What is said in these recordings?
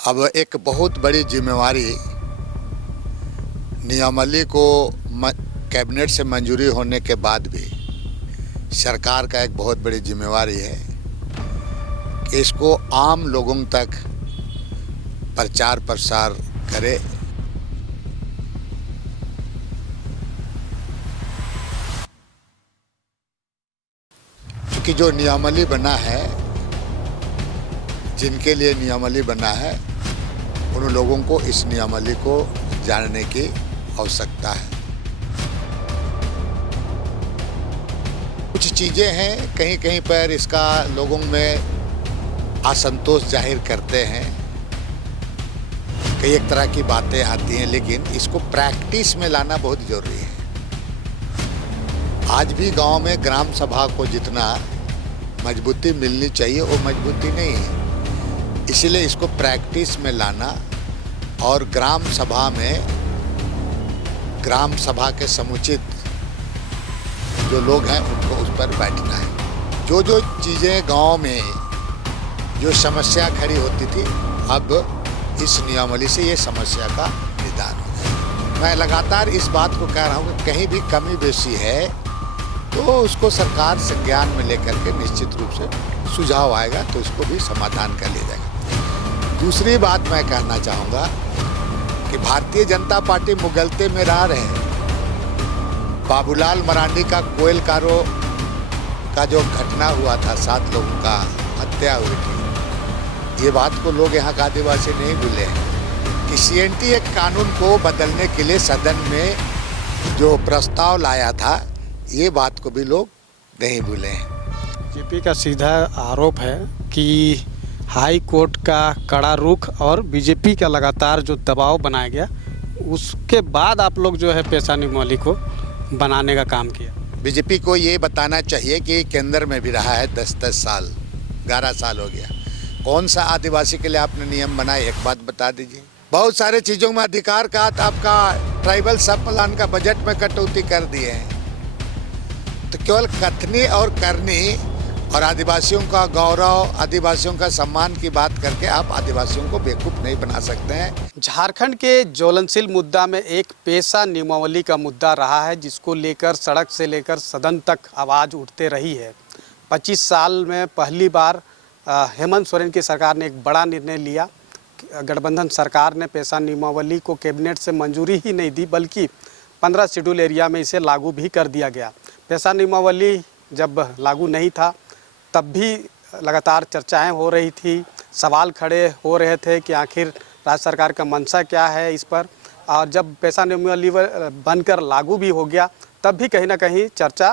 अब एक बहुत बड़ी जिम्मेवारी नियमावली को कैबिनेट से मंजूरी होने के बाद भी सरकार का एक बहुत बड़ी जिम्मेवारी है कि इसको आम लोगों तक प्रचार प्रसार करे। क्योंकि जो नियमावली बना है, जिनके लिए नियमावली बना है, उन लोगों को इस नियमावली को जानने की आवश्यकता है। कुछ चीज़ें हैं कहीं कहीं पर इसका लोगों में असंतोष जाहिर करते हैं, कई एक तरह की बातें आती हैं, लेकिन इसको प्रैक्टिस में लाना बहुत ज़रूरी है। आज भी गांव में ग्राम सभा को जितना मजबूती मिलनी चाहिए वो मजबूती नहीं है, इसलिए इसको प्रैक्टिस में लाना और ग्राम सभा में ग्राम सभा के समुचित जो लोग हैं उनको उस पर बैठना है। जो जो चीज़ें गांव में जो समस्या खड़ी होती थी, अब इस नियमावली से ये समस्या का निदान हो। मैं लगातार इस बात को कह रहा हूँ कि कहीं भी कमी बेशी है तो उसको सरकार संज्ञान में लेकर के निश्चित रूप से सुझाव आएगा तो इसको भी समाधान कर लिया जाएगा। दूसरी बात मैं कहना चाहूँगा कि भारतीय जनता पार्टी मुगलते में रह रहे हैं। बाबूलाल मरांडी का कोयल कारो का जो घटना हुआ था, 7 लोगों का हत्या हुई थी, ये बात को लोग यहाँ का आदिवासी नहीं भूले हैं कि CNT एक कानून को बदलने के लिए सदन में जो प्रस्ताव लाया था, ये बात को भी लोग नहीं भूले हैं। बीजेपी का सीधा आरोप है कि हाई कोर्ट का कड़ा रुख और बीजेपी का लगातार जो दबाव बनाया गया, उसके बाद आप लोग जो है पेशा नियमावली को बनाने का काम किया। बीजेपी को ये बताना चाहिए कि केंद्र में भी रहा है 10-10 साल, 11 साल हो गया। कौन सा आदिवासी के लिए आपने नियम बनाए, एक बात बता दीजिए। बहुत सारे चीज़ों में अधिकार का आपका ट्राइबल सब प्लान का बजट में कटौती कर दिए हैं। तो केवल कथनी और करनी और आदिवासियों का गौरव, आदिवासियों का सम्मान की बात करके आप आदिवासियों को बेवकूफ़ नहीं बना सकते हैं। झारखंड के ज्वलनशील मुद्दा में एक पेशा नियमावली का मुद्दा रहा है, जिसको लेकर सड़क से लेकर सदन तक आवाज़ उठते रही है। 25 साल में पहली बार हेमंत सोरेन की सरकार ने एक बड़ा निर्णय लिया। गठबंधन सरकार ने पेशा नियमावली को कैबिनेट से मंजूरी ही नहीं दी, बल्कि 15 शेड्यूल एरिया में इसे लागू भी कर दिया गया। पेशा नियमावली जब लागू नहीं था तब भी लगातार चर्चाएं हो रही थी, सवाल खड़े हो रहे थे कि आखिर राज्य सरकार का मंशा क्या है इस पर। और जब पेशा नियमावली बनकर लागू भी हो गया, तब भी कहीं ना कहीं चर्चा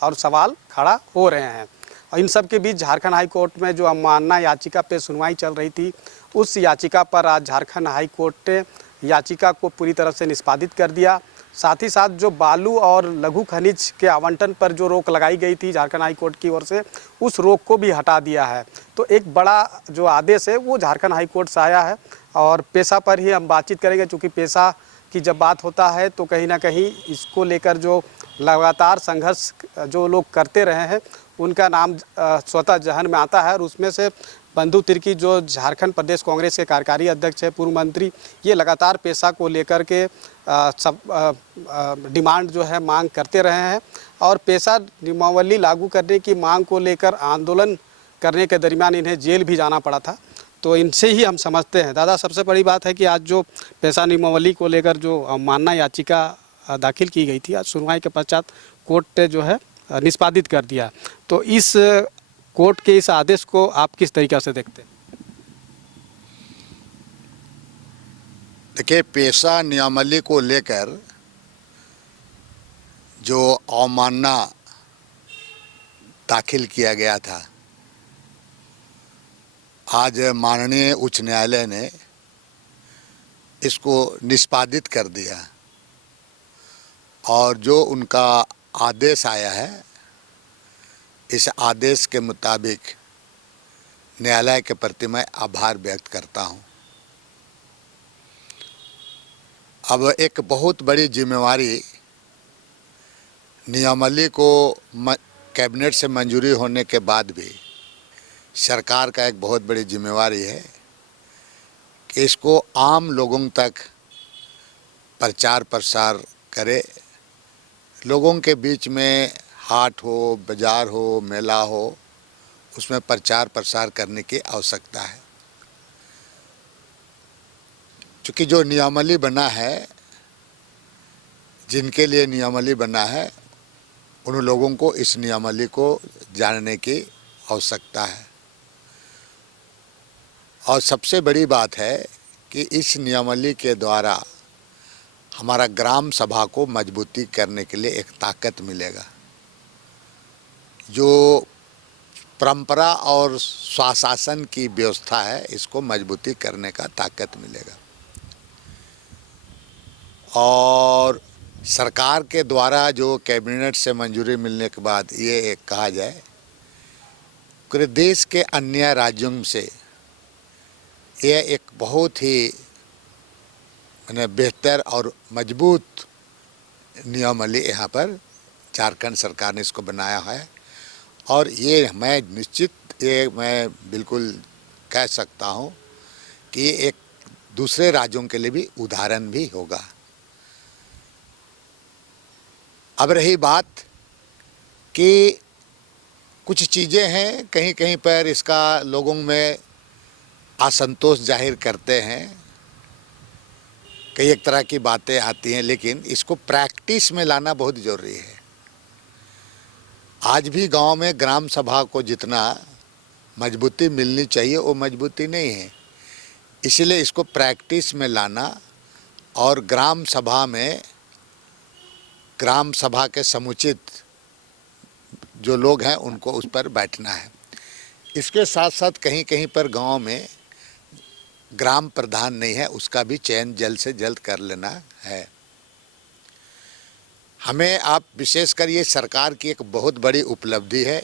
और सवाल खड़ा हो रहे हैं। और इन सब के बीच झारखंड हाई कोर्ट में जो अवमानना याचिका पे सुनवाई चल रही थी, उस याचिका पर आज झारखंड हाई कोर्ट ने याचिका को पूरी तरह से निष्पादित कर दिया। साथ ही साथ जो बालू और लघु खनिज के आवंटन पर जो रोक लगाई गई थी झारखंड हाई कोर्ट की ओर से, उस रोक को भी हटा दिया है। तो एक बड़ा जो आदेश है वो झारखंड हाई कोर्ट से आया है। और पेशा पर ही हम बातचीत करेंगे, क्योंकि पेशा की जब बात होता है तो कहीं ना कहीं इसको लेकर जो लगातार संघर्ष जो लोग करते रहे हैं, उनका नाम स्वतः जहन में आता है। और उसमें से बंधु तिर्की जो झारखंड प्रदेश कांग्रेस के कार्यकारी अध्यक्ष है, पूर्व मंत्री, ये लगातार पेशा को लेकर के सब डिमांड जो है मांग करते रहे हैं। और पेशा नियमावली लागू करने की मांग को लेकर आंदोलन करने के दरमियान इन्हें जेल भी जाना पड़ा था। तो इनसे ही हम समझते हैं। दादा, सबसे बड़ी बात है कि आज जो पेशा नियमावली को लेकर जो अवमानना याचिका दाखिल की गई थी, आज सुनवाई के पश्चात कोर्ट ने जो है निष्पादित कर दिया। तो इस कोर्ट के इस आदेश को आप किस तरीके से देखते हैं? देखिए, पेशा नियमावली को लेकर जो अवमानना दाखिल किया गया था, आज माननीय उच्च न्यायालय ने इसको निष्पादित कर दिया। और जो उनका आदेश आया है, इस आदेश के मुताबिक न्यायालय के प्रति मैं आभार व्यक्त करता हूं। अब एक बहुत बड़ी जिम्मेवारी नियमावली को कैबिनेट से मंजूरी होने के बाद भी सरकार का एक बहुत बड़ी जिम्मेवारी है कि इसको आम लोगों तक प्रचार प्रसार करे, लोगों के बीच में हाट हो, बाजार हो, मेला हो, उसमें प्रचार प्रसार करने की आवश्यकता है। क्योंकि जो नियमावली बना है, जिनके लिए नियमावली बना है, उन लोगों को इस नियमावली को जानने की आवश्यकता है। और सबसे बड़ी बात है कि इस नियमावली के द्वारा हमारा ग्राम सभा को मजबूती करने के लिए एक ताकत मिलेगा, जो परंपरा और स्वशासन की व्यवस्था है, इसको मजबूती करने का ताकत मिलेगा। और सरकार के द्वारा जो कैबिनेट से मंजूरी मिलने के बाद ये एक कहा जाए कि देश के अन्य राज्यों से यह एक बहुत ही बेहतर और मजबूत नियमावली यहाँ पर झारखंड सरकार ने इसको बनाया है। और ये मैं बिल्कुल कह सकता हूँ कि ये एक दूसरे राज्यों के लिए भी उदाहरण भी होगा। अब रही बात कि कुछ चीज़ें हैं, कहीं कहीं पर इसका लोगों में असंतोष जाहिर करते हैं, कई एक तरह की बातें आती हैं, लेकिन इसको प्रैक्टिस में लाना बहुत ज़रूरी है। आज भी गांव में ग्राम सभा को जितना मजबूती मिलनी चाहिए वो मजबूती नहीं है, इसलिए इसको प्रैक्टिस में लाना और ग्राम सभा के समुचित जो लोग हैं उनको उस पर बैठना है। इसके साथ साथ कहीं कहीं पर गांव में ग्राम प्रधान नहीं है, उसका भी चयन जल्द से जल्द कर लेना है। हमें आप विशेषकर ये सरकार की एक बहुत बड़ी उपलब्धि है,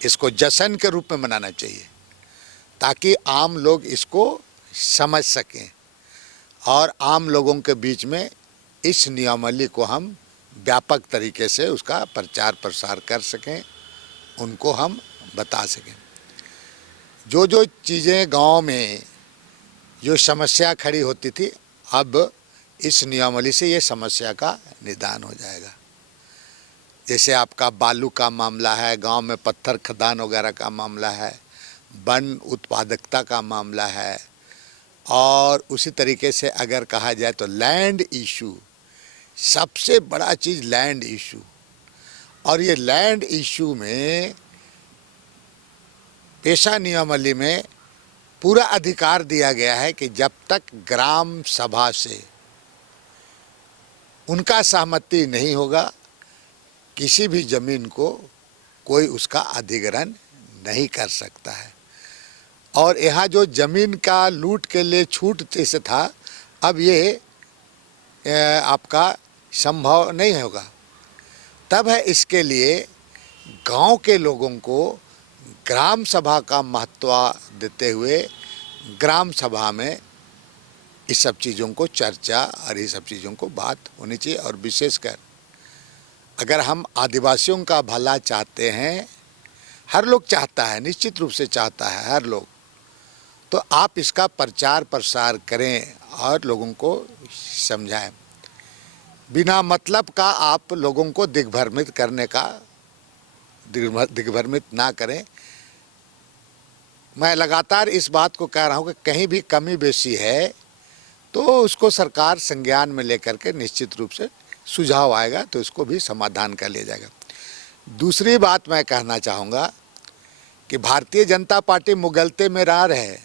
इसको जश्न के रूप में मनाना चाहिए ताकि आम लोग इसको समझ सकें और आम लोगों के बीच में इस नियमावली को हम व्यापक तरीके से उसका प्रचार प्रसार कर सकें, उनको हम बता सकें। जो जो चीज़ें गांव में जो समस्या खड़ी होती थी, अब इस नियमावली से ये समस्या का निदान हो जाएगा। जैसे आपका बालू का मामला है, गांव में पत्थर खदान वगैरह का मामला है, वन उत्पादकता का मामला है, और उसी तरीके से अगर कहा जाए तो लैंड इशू, सबसे बड़ा चीज़ लैंड इशू। और ये लैंड इशू में पेशा नियमावली में पूरा अधिकार दिया गया है कि जब तक ग्राम सभा से उनका सहमति नहीं होगा, किसी भी जमीन को कोई उसका अधिग्रहण नहीं कर सकता है। और यहाँ जो जमीन का लूट के लिए छूट जैसे था, अब ये आपका संभव नहीं होगा। तब है इसके लिए गांव के लोगों को ग्राम सभा का महत्व देते हुए ग्राम सभा में इस सब चीज़ों को चर्चा और ये सब चीज़ों को बात होनी चाहिए। और विशेषकर अगर हम आदिवासियों का भला चाहते हैं, हर लोग चाहता है, निश्चित रूप से चाहता है हर लोग, तो आप इसका प्रचार प्रसार करें और लोगों को समझाएं। बिना मतलब का आप लोगों को दिग्भ्रमित करने का दिग्भ्रमित ना करें। मैं लगातार इस बात को कह रहा हूं कि कहीं भी कमी बेशी है तो उसको सरकार संज्ञान में लेकर के निश्चित रूप से सुझाव आएगा तो इसको भी समाधान कर लिया जाएगा। दूसरी बात मैं कहना चाहूँगा कि भारतीय जनता पार्टी मुगलते में रह रहे,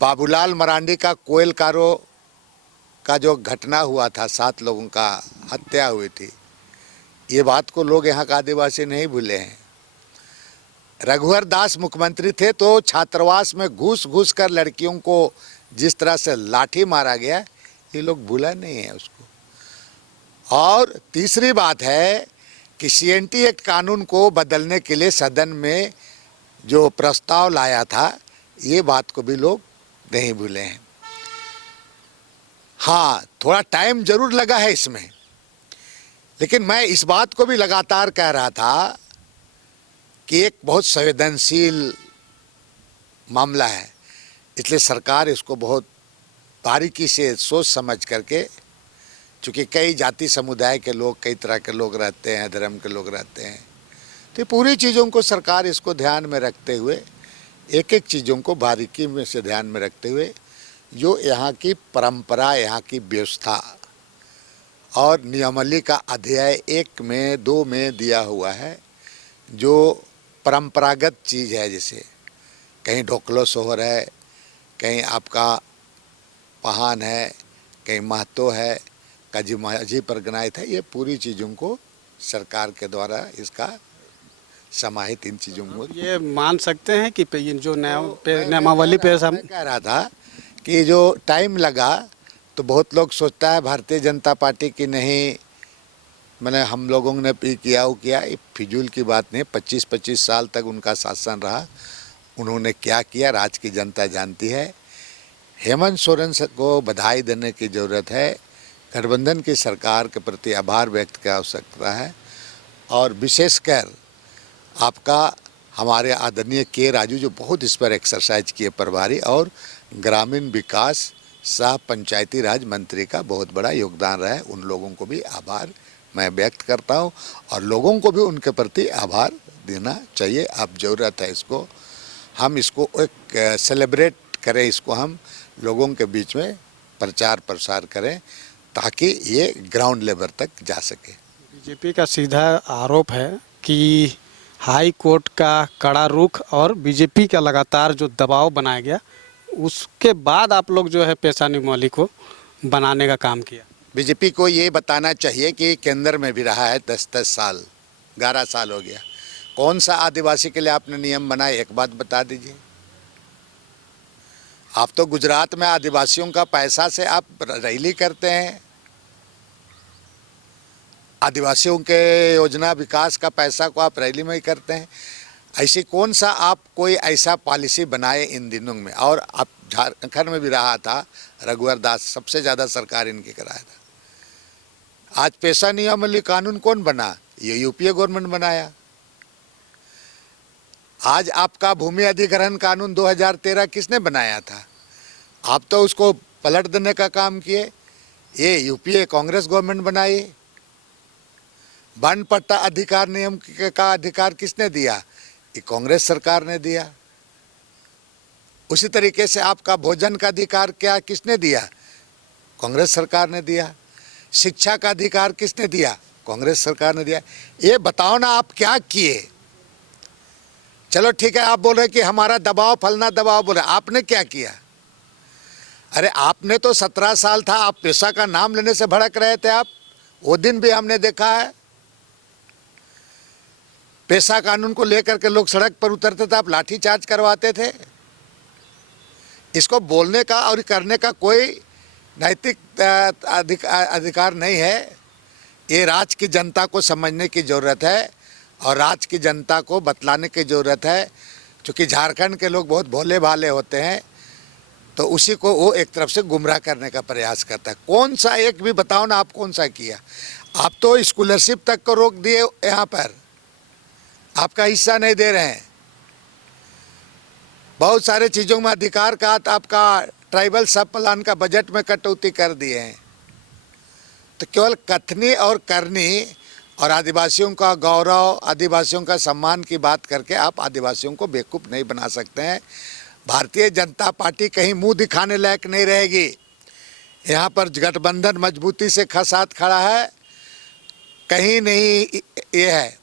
बाबूलाल मरांडी का कोयल कारो का जो घटना हुआ था, 7 लोगों का हत्या हुई थी, ये बात को लोग यहाँ का आदिवासी नहीं भूले हैं। रघुवर दास मुख्यमंत्री थे तो छात्रावास में घुस घुस कर लड़कियों को जिस तरह से लाठी मारा गया, ये लोग भूला नहीं है उसको। और तीसरी बात है कि CNT एक्ट कानून को बदलने के लिए सदन में जो प्रस्ताव लाया था, ये बात को भी लोग नहीं भूले हैं। हाँ, थोड़ा टाइम जरूर लगा है इसमें, लेकिन मैं इस बात को भी लगातार कह रहा था कि एक बहुत संवेदनशील मामला है। इसलिए सरकार इसको बहुत बारीकी से सोच समझ करके, चूँकि कई जाति समुदाय के लोग, कई तरह के लोग रहते हैं, धर्म के लोग रहते हैं, तो पूरी चीज़ों को सरकार इसको ध्यान में रखते हुए, एक एक चीज़ों को बारीकी में से ध्यान में रखते हुए, जो यहाँ की परंपरा, यहाँ की व्यवस्था और नियमावली का अध्याय 1 में 2 में दिया हुआ है, जो परंपरागत चीज़ है, जैसे कहीं ढोकलो सोहर है, कहीं आपका पहान है, कहीं महतो है, कहीं माझी परगनायत है, ये पूरी चीज़ों को सरकार के द्वारा इसका समाहित इन चीज़ों को ये मान सकते हैं कि ये जो नियमावली पे मैं कह रहा था कि जो टाइम लगा, तो बहुत लोग सोचता है भारतीय जनता पार्टी की नहीं, मैंने हम लोगों ने भी किया वो किया, ये फिजूल की बात नहीं। 25-25 साल तक उनका शासन रहा, उन्होंने क्या किया राज्य की जनता जानती है। हेमंत सोरेन को बधाई देने की ज़रूरत है, गठबंधन की सरकार के प्रति आभार व्यक्त की आवश्यकता है, और विशेषकर आपका हमारे आदरणीय के राजू जो बहुत इस पर एक्सरसाइज किए प्रभारी, और ग्रामीण विकास सह पंचायती राज मंत्री का बहुत बड़ा योगदान रहा है, उन लोगों को भी आभार मैं व्यक्त करता हूं, और लोगों को भी उनके प्रति आभार देना चाहिए। अब ज़रूरत है इसको, हम इसको एक सेलिब्रेट करें, इसको हम लोगों के बीच में प्रचार प्रसार करें, ताकि ये ग्राउंड लेवल तक जा सके। बीजेपी का सीधा आरोप है कि हाई कोर्ट का कड़ा रुख और बीजेपी का लगातार जो दबाव बनाया गया, उसके बाद आप लोग जो है पेशा नियमावली को बनाने का काम किया। बीजेपी को ये बताना चाहिए कि केंद्र में भी रहा है 10-10 साल, 11 साल हो गया, कौन सा आदिवासी के लिए आपने नियम बनाए, एक बात बता दीजिए। आप तो गुजरात में आदिवासियों का पैसा से आप रैली करते हैं, आदिवासियों के योजना विकास का पैसा को आप रैली में ही करते हैं। ऐसी कौन सा आप कोई ऐसा पॉलिसी बनाए इन दिनों में। और आप झारखंड में भी रहा था रघुवर दास, सबसे ज़्यादा सरकार इनकी कराया था। आज पेशा नियमावली कानून कौन बना, ये यूपीए गवर्नमेंट बनाया। आज आपका भूमि अधिग्रहण कानून 2013 किसने बनाया था, आप तो उसको पलट देने का काम किए, ये यूपीए कांग्रेस गवर्नमेंट बनाई। वन पट्टा अधिकार नियम का अधिकार किसने दिया, ये कांग्रेस सरकार ने दिया। उसी तरीके से आपका भोजन का अधिकार क्या किसने दिया, कांग्रेस सरकार ने दिया। शिक्षा का अधिकार किसने दिया, कांग्रेस सरकार ने दिया। ये बताओ ना आप क्या किए। चलो ठीक है, आप बोल रहे कि हमारा दबाव फलना दबाव बोले, आपने क्या किया। अरे आपने तो 17 साल था, आप पेशा का नाम लेने से भड़क रहे थे। आप वो दिन भी हमने देखा है, पेशा कानून को लेकर के लोग सड़क पर उतरते थे, आप लाठीचार्ज करवाते थे। इसको बोलने का और करने का कोई नैतिक अधिकार नहीं है। ये राज्य की जनता को समझने की ज़रूरत है और राज्य की जनता को बतलाने की ज़रूरत है। क्योंकि झारखंड के लोग बहुत भोले भाले होते हैं, तो उसी को वो एक तरफ से गुमराह करने का प्रयास करता है। कौन सा एक भी बताओ ना, आप कौन सा किया। आप तो स्कॉलरशिप तक को रोक दिए, यहाँ पर आपका हिस्सा नहीं दे रहे हैं। बहुत सारे चीज़ों में अधिकार का आपका ट्राइबल सब प्लान का बजट में कटौती कर दिए हैं। तो केवल कथनी और करनी और आदिवासियों का गौरव, आदिवासियों का सम्मान की बात करके आप आदिवासियों को बेवकूफ़ नहीं बना सकते हैं। भारतीय जनता पार्टी कहीं मुंह दिखाने लायक नहीं रहेगी। यहाँ पर गठबंधन मजबूती से साथ खड़ा है, कहीं नहीं ये है।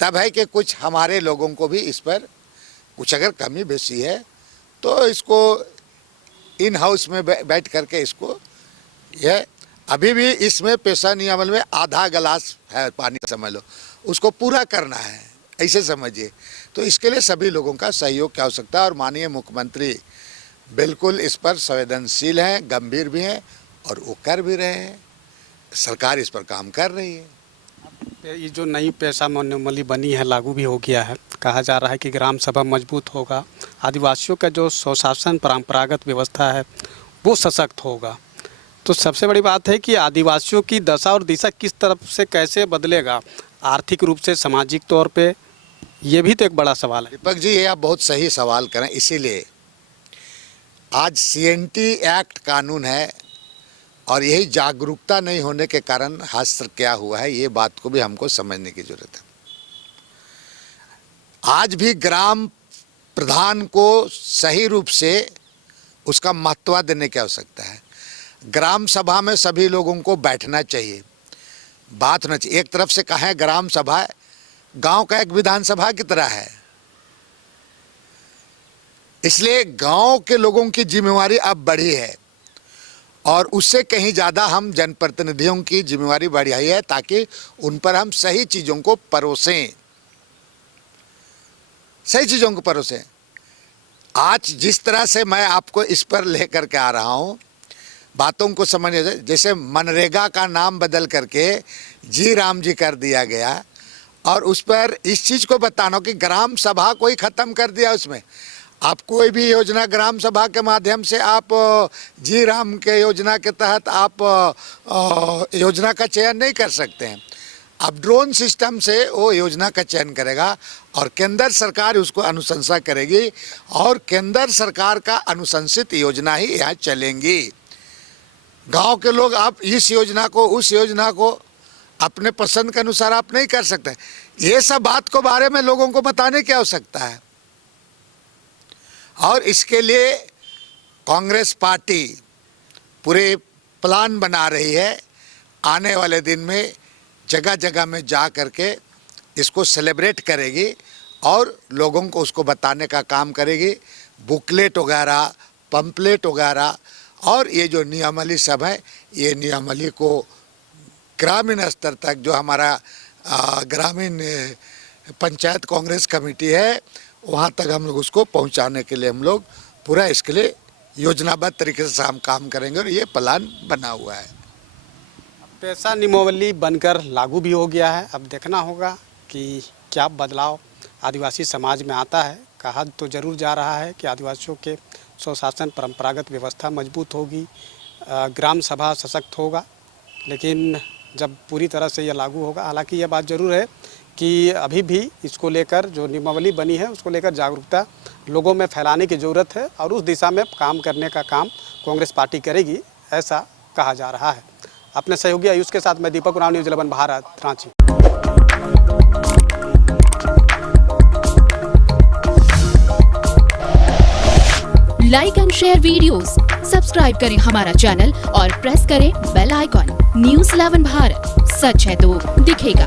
तब है कि कुछ हमारे लोगों को भी इस पर कुछ अगर कमी बेसी है तो इसको इन हाउस में बैठ करके इसको, यह अभी भी इसमें पेशा नियमावली में आधा गिलास है पानी समझ लो, उसको पूरा करना है, ऐसे समझिए। तो इसके लिए सभी लोगों का सहयोग की आवश्यकता है और माननीय मुख्यमंत्री बिल्कुल इस पर संवेदनशील हैं, गंभीर भी हैं और वो कर भी रहे हैं। सरकार इस पर काम कर रही है। ये जो नई पेशा नियमावली बनी है, लागू भी हो गया है, कहा जा रहा है कि ग्राम सभा मजबूत होगा, आदिवासियों का जो स्वशासन परंपरागत व्यवस्था है वो सशक्त होगा। तो सबसे बड़ी बात है कि आदिवासियों की दशा और दिशा किस तरफ से कैसे बदलेगा, आर्थिक रूप से, सामाजिक तौर पे, ये भी तो एक बड़ा सवाल है। दीपक जी, ये आप बहुत सही सवाल करें। इसीलिए आज CNT एक्ट कानून है और यही जागरूकता नहीं होने के कारण हादसा क्या हुआ है, ये बात को भी हमको समझने की जरूरत है। आज भी ग्राम प्रधान को सही रूप से उसका महत्व देने की आवश्यकता है। ग्राम सभा में सभी लोगों को बैठना चाहिए, बात होना चाहिए। एक तरफ से कहा है ग्राम सभा गांव का एक विधानसभा की तरह है, इसलिए गांव के लोगों की जिम्मेवारी अब बढ़ी है और उससे कहीं ज़्यादा हम जनप्रतिनिधियों की जिम्मेवारी बढ़ाई है ताकि उन पर हम सही चीज़ों को परोसें, सही चीज़ों को परोसें। आज जिस तरह से मैं आपको इस पर लेकर के आ रहा हूँ, बातों को समझिए। जैसे मनरेगा का नाम बदल करके जी राम जी कर दिया गया और उस पर इस चीज़ को बताना कि ग्राम सभा को ही ख़त्म कर दिया। उसमें आप कोई भी योजना ग्राम सभा के माध्यम से आप जी राम के योजना के तहत आप योजना का चयन नहीं कर सकते हैं। अब ड्रोन सिस्टम से वो योजना का चयन करेगा और केंद्र सरकार उसको अनुशंसा करेगी और केंद्र सरकार का अनुशंसित योजना ही यहाँ चलेंगी। गांव के लोग आप इस योजना को उस योजना को अपने पसंद के अनुसार आप नहीं कर सकते। ये सब बात को बारे में लोगों को बताने की आवश्यकता है और इसके लिए कांग्रेस पार्टी पूरे प्लान बना रही है। आने वाले दिन में जगह जगह में जा करके इसको सेलिब्रेट करेगी और लोगों को उसको बताने का काम करेगी। बुकलेट वगैरह, पंपलेट वगैरह और ये जो नियमावली सब है, ये नियमावली को ग्रामीण स्तर तक जो हमारा ग्रामीण पंचायत कांग्रेस कमेटी है वहाँ तक हम लोग उसको पहुँचाने के लिए हम लोग पूरा इसके लिए योजनाबद्ध तरीके से हम काम करेंगे और ये प्लान बना हुआ है। पेशा नियमावली बनकर लागू भी हो गया है। अब देखना होगा कि क्या बदलाव आदिवासी समाज में आता है। कहा तो जरूर जा रहा है कि आदिवासियों के स्वशासन परंपरागत व्यवस्था मजबूत होगी, ग्राम सभा सशक्त होगा, लेकिन जब पूरी तरह से यह लागू होगा। हालांकि यह बात जरूर है कि अभी भी इसको लेकर जो नियमावली बनी है उसको लेकर जागरूकता लोगों में फैलाने की ज़रूरत है और उस दिशा में काम करने का काम कांग्रेस पार्टी करेगी, ऐसा कहा जा रहा है। अपने सहयोगी आयुष के साथ मैं Deepak Oraon, news 11 Bharat, Ranchi. Like and share videos, subscribe करें हमारा चैनल और प्रेस करें बेल आइकॉन। न्यूज़ 11 भारत, सच है तो दिखेगा।